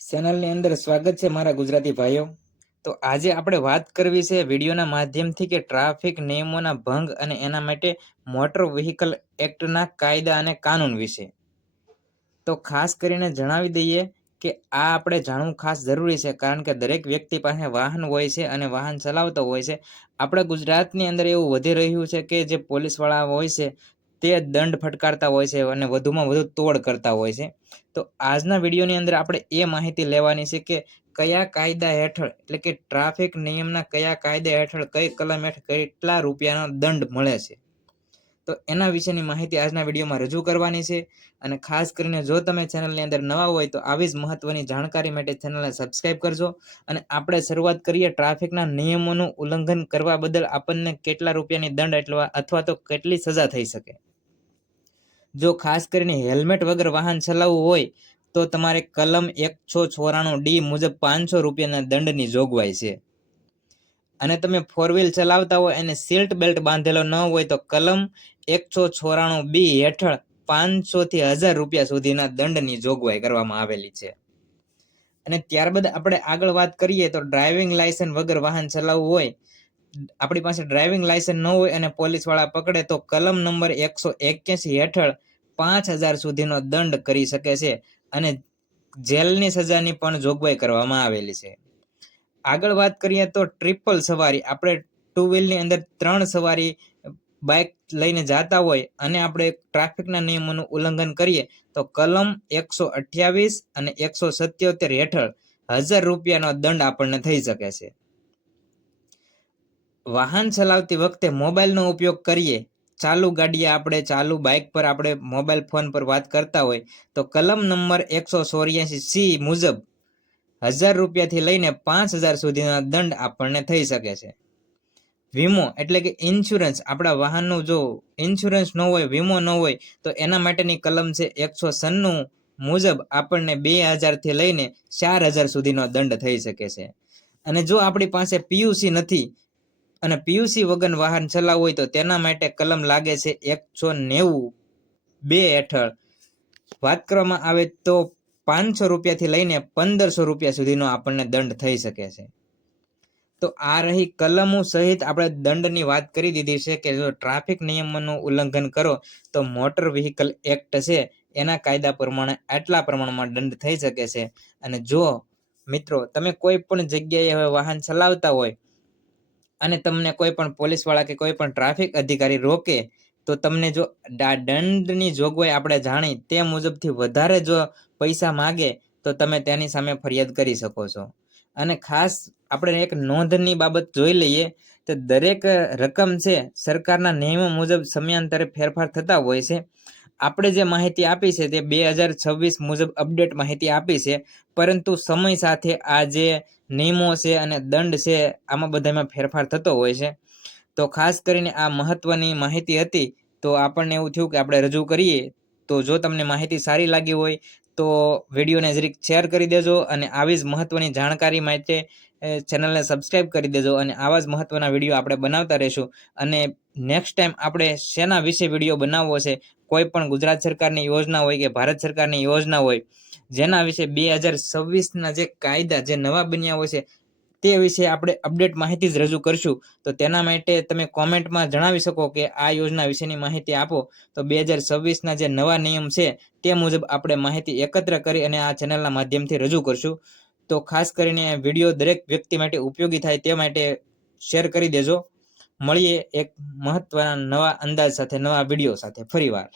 ચેનલની અંદર સ્વાગત છે મારા ગુજરાતી ભાઈઓ। તો આજે આપણે વાત કરવી છે વિડીયોના માધ્યમથી કે ટ્રાફિક નિયમોના ભંગ અને એના માટે મોટર વ્હીકલ એક્ટના કાયદા અને કાનૂન વિશે। તો ખાસ કરીને જણાવી દઈએ કે આ આપણે જાણવું ખાસ જરૂરી છે, કારણ કે દરેક વ્યક્તિ પાસે વાહન હોય છે અને વાહન ચલાવતો હોય છે। આપણા ગુજરાતની અંદર એવું વધી રહ્યું છે કે જે પોલીસવાળા હોય છે તે દંડ ફટકારતા હોય છે અને વધુમાં વધુ તોડ કરતા હોય છે। તો આજના વિડીયોની અંદર આપણે એ માહિતી લેવાની છે કે કયા કાયદા હેઠળ, એટલે કે ટ્રાફિક નિયમના કયા કાયદા હેઠળ, કઈ કલમ હેઠળ કેટલા રૂપિયાનો દંડ મળે છે। તો એના વિશેની માહિતી આજના વિડીયોમાં રજૂ કરવાની છે। અને ખાસ કરીને જો તમે ચેનલની અંદર નવા હોય તો આવી જ મહત્વની જાણકારી માટે ચેનલને સબસ્ક્રાઇબ કરજો। અને આપણે શરૂઆત કરીએ ટ્રાફિકના નિયમોનું ઉલ્લંઘન કરવા બદલ આપણને કેટલા રૂપિયાની દંડ અથવા તો કેટલી સજા થઈ શકે। જો ખાસ કરીને હેલ્મેટ વગર વાહન ચલાવવું હોય તો તમારે કલમ 194D મુજબ 500 રૂપિયાના દંડની જોગવાઈ છે। અને તમે ફોર વ્હીલ ચલાવતા હોય અને સીટ બેલ્ટ બાંધેલો ન હોય તો કલમ 194B હેઠળ 500 થી 1000 રૂપિયા સુધીના દંડની જોગવાઈ કરવામાં આવેલી છે। અને ત્યારબાદ આપણે આગળ વાત કરીએ તો ડ્રાઇવિંગ લાયસન્સ વગર વાહન ચલાવવું હોય, આપણી પાસે ડ્રાઇવિંગ લાયસન્સ ન હોય અને પોલીસ વાળા પકડે તો કલમ નંબર 181 હેઠળ 5000 સુધીનો દંડ કરી શકે છે અને જેલની સજાની પણ જોગવાઈ કરવામાં આવેલી છે। આગળ વાત કરીએ તો ટ્રિપલ સવારી, આપણે ટુ વ્હીલની અંદર 3 સવારી બાઇક લઈને જતા હોય અને આપણે ટ્રાફિકના નિયમોનું ઉલ્લંઘન કરીએ તો કલમ 128 અને 177 હેઠળ 1000 રૂપિયાનો દંડ આપણને થઈ શકે છે। વાહન ચલાવતી વખતે મોબાઈલનો ઉપયોગ કરીએ, ચાલુ ગાડીએ આપણે ચાલુ બાઇક પર આપણે મોબાઈલ ફોન પર વાત કરતા હોય તો કલમ નંબર 184C મુજબ 1000 રૂપિયાથી લઈને 5000 સુધીના દંડ આપણને થઈ શકે છે। વીમો એટલે કે ઇન્સ્યોરન્સ, આપણા વાહનનું જો ઇન્સ્યોરન્સ ન હોય, વીમો ન હોય તો એના માટેની કલમ છે 196 મુજબ આપણને 2000 થી લઈને 4000 સુધીનો દંડ થઈ શકે છે। અને જો આપણી પાસે પીયુસી નથી અને પીયુસી વગર વાહન ચલાવવું હોય તો તેના માટે કલમ લાગે છે 190(2) હેઠળ વાત કરવામાં આવે તો 500 રૂપિયાથી લઈને 1500 રૂપિયા સુધીનો આપણને દંડ થઈ શકે છે। તો આ રહી કલમો સહિત આપણે દંડની વાત કરી દીધી છે કે જો ટ્રાફિક નિયમોનું ઉલ્લંઘન કરો તો મોટર વ્હીકલ એક્ટ છે એના કાયદા પ્રમાણે આટલા પ્રમાણમાં દંડ થઈ શકે છે। અને જો મિત્રો તમે કોઈ પણ જગ્યાએ હવે વાહન ચલાવતા હોય અને તમને કોઈ પણ પોલીસ વાળા કે કોઈ પણ ટ્રાફિક અધિકારી રોકે તો તમને જો દંડની જોગવાઈ આપણે જાણી તે મુજબથી વધારે જો પૈસા માગે તો તમે તેની સામે ફરિયાદ કરી શકો છો। અને ખાસ આપણે એક નોંધની બાબત જોઈ લઈએ તો દરેક રકમ છે સરકારના નિયમો મુજબ સમયાંતરે ફેરફાર થતા હોય છે। આપણે જે માહિતી આપી છે તે 2026 મુજબ અપડેટ માહિતી આપી છે, પરંતુ સમય સાથે આ જે નિયમો છે અને દંડ છે આમાં બધામાં ફેરફાર થતો હોય છે। તો ખાસ કરીને આ મહત્વની માહિતી હતી, તો આપણને એવું થયું કે આપણે રજૂ કરીએ। તો જો તમને માહિતી સારી લાગી હોય તો વિડીયોને જરીક શેર કરી દેજો અને આવી જ મહત્વની જાણકારી માટે ચેનલને સબસ્ક્રાઇબ કરી દેજો। અને આવા જ મહત્વના વિડીયો આપણે બનાવતા રહીશું। અને નેક્સ્ટ ટાઈમ આપણે શેના વિશે વિડીયો બનાવવો છે, કોઈ પણ ગુજરાત સરકારની યોજના હોય કે ભારત સરકારની યોજના હોય જેના વિશે 2026ના જે કાયદા જે નવા બન્યા હોય છે તે વિશે આપણે અપડેટ માહિતી જ રજૂ કરશું। તો તેના માટે તમે કોમેન્ટમાં જણાવી શકો કે આ યોજના વિશેની માહિતી આપો, તો 2026ના જે નવા નિયમ છે તે મુજબ આપણે માહિતી એકત્ર કરી અને આ ચેનલના માધ્યમથી રજૂ કરશું। તો ખાસ કરીને વિડીયો દરેક વ્યક્તિ માટે ઉપયોગી થાય તે માટે શેર કરી દેજો। મળીએ એક મહત્વના નવા અંદાજ સાથે, નવા વિડીયો સાથે ફરીવાર।